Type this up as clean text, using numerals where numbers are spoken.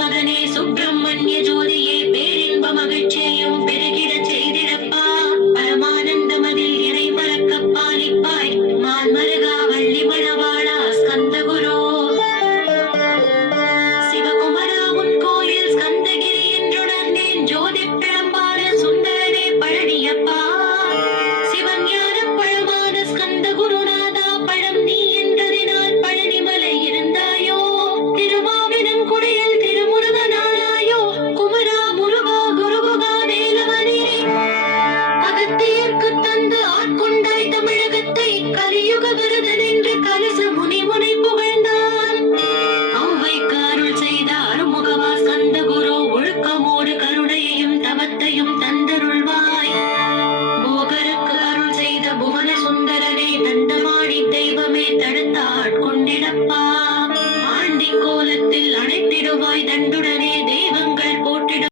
மகனே சுப்பிரமணிய ஜோதியே பேரின்ப மகிழ்ச்சியும் பெருகிடச் செய்திடப்பா பரமானந்தமதில் இறை மறக்க பாலிப்பாய் மான் மருகா வள்ளி மணவாளா ஸ்கந்த குரு சிவகுமரா உன் கோயில் ஸ்கந்தகிரி என்றுணர்ந்தேன் ஜோதி பிழம்பான சுந்தரனே பழனியப்பா சிவஞான பழமான ஸ்கந்த குருநாதா பழம் நீ என்றதினால் பழனிமலை இருந்தாயோ திருவாவினம் குடியில் திருமுருகனானாயோ குமரா முருகா குருகுகா வேலவனே அகத்தியர்க்கு தந்து ஆட்கொண்டாய் தமிழகத்தை கலியுக விருதன் என்று கலச முனிமுனை புகழ்ந்தான் ஔவைக்கு அருள் செய்த அருமுகவா ஸ்கந்த குரு ஒழுக்கமோடு கருணையையும் தவத்தையும் தந்தருள்வாய் போகருக்கு அருள் செய்த புவன சுந்தரனே தண்டமாடி தெய்வமே தடுத்த ஆட்கொண்டிடப்பா ஆண்டி கோலத்தில் அணைத்திடுவாய் தண்டுடனே